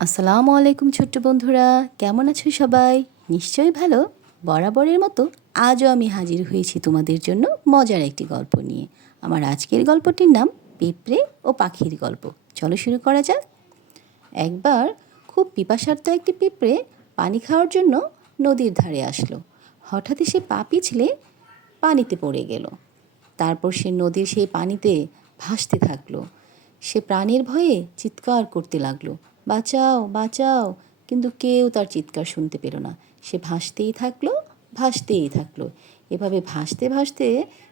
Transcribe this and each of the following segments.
আসসালামু আলাইকুম ছোট্ট বন্ধুরা, কেমন আছো সবাই? নিশ্চয়ই ভালো। বরাবরের মতো আজও আমি হাজির হয়েছি তোমাদের জন্য মজার একটি গল্প নিয়ে। আমার আজকের গল্পটির নাম পিঁপড়ে ও পাখির গল্প। চলো শুরু করা যাক। একবার খুব পিপাসার্ত একটি পিঁপড়ে পানি খাওয়ার জন্য নদীর ধারে আসলো। হঠাৎই সে পা পিছলে পানিতে পড়ে গেল। তারপর সে নদীর সেই পানিতে ভাসতে থাকলো। সে প্রাণের ভয়ে চিৎকার করতে লাগলো, বাঁচাও বাঁচাও! কিন্তু কেউ তার চিৎকার শুনতে পেল না। সে ভাসতেই থাকলো, ভাসতেই থাকলো। এভাবে ভাসতে ভাসতে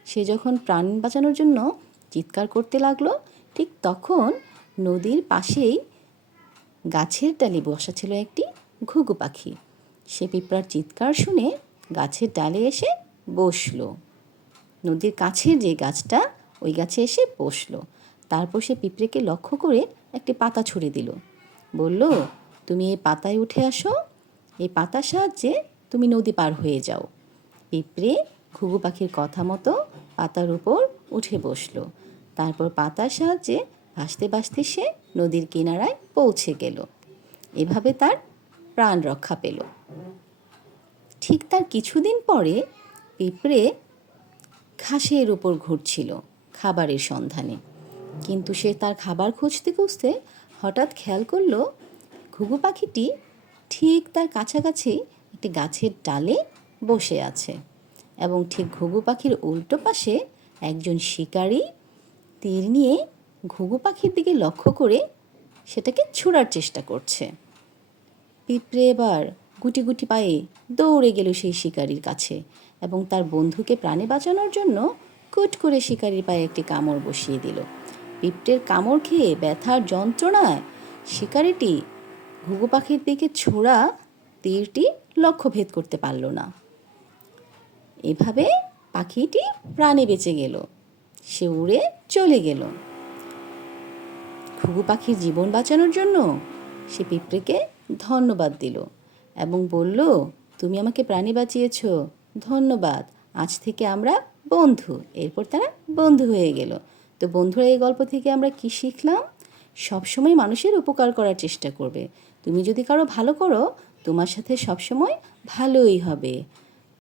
সে যখন প্রাণ বাঁচানোর জন্য চিৎকার করতে লাগলো, ঠিক তখন নদীর পাশেই গাছের ডালে বসা ছিল একটি ঘুঘু পাখি। সে পিঁপড়ার চিৎকার শুনে গাছের ডালে এসে বসলো। নদীর কাছের যে গাছটা, ওই গাছে এসে বসলো। তারপর সে পিঁপড়েকে লক্ষ্য করে একটি পাতা ছুঁড়ে দিল। বলল, তুমি এই পাতায় উঠে আসো, এই পাতার সাহায্যে তুমি নদী পার হয়ে যাও। পিঁপড়ে ঘুঘু পাখির কথা মতো পাতার উপর উঠে বসলো। তারপর পাতার সাহায্যে ভাসতে ভাসতে সে নদীর কিনারায় পৌঁছে গেল। এভাবে তার প্রাণ রক্ষা পেল। ঠিক তার কিছুদিন পরে পিঁপড়ে ঘাসের উপর ঘুরছিল খাবারের সন্ধানে। কিন্তু সে তার খাবার খুঁজতে খুঁজতে হঠাৎ খেয়াল করলো ঘুঘু পাখিটি ঠিক তার কাছাকাছি একটি গাছের ডালে বসে আছে, এবং ঠিক ঘুঘু পাখির উল্টো পাশে একজন শিকারী তীর নিয়ে ঘুঘু পাখির দিকে লক্ষ্য করে সেটাকে ছোঁড়ার চেষ্টা করছে। পিঁপড়ে এবার গুটি গুটি পায়ে দৌড়ে গেল সেই শিকারির কাছে, এবং তার বন্ধুকে প্রাণে বাঁচানোর জন্য কুট করে শিকারির পায়ে একটি কামড় বসিয়ে দিল। পিঁপড়ের কামড় খেয়ে ব্যথার যন্ত্রণায় শিকারিটি ঘুঘু পাখির দিকে ছোড়া তীরটি লক্ষ্যভেদ করতে পারল না। এভাবে পাখিটি প্রাণে বেঁচে গেল। সে উড়ে চলে গেল। ঘুঘু পাখির জীবন বাঁচানোর জন্য সে পিঁপড়েকে ধন্যবাদ দিল এবং বলল, তুমি আমাকে প্রাণে বাঁচিয়েছ, ধন্যবাদ, আজ থেকে আমরা বন্ধু। এরপর তারা বন্ধু হয়ে গেল। তো বন্ধুরা, এই গল্প থেকে আমরা কি শিখলাম? সবসময় মানুষের উপকার করার চেষ্টা করবে। তুমি যদি কারো ভালো করো, তোমার সাথে সবসময় ভালোই হবে।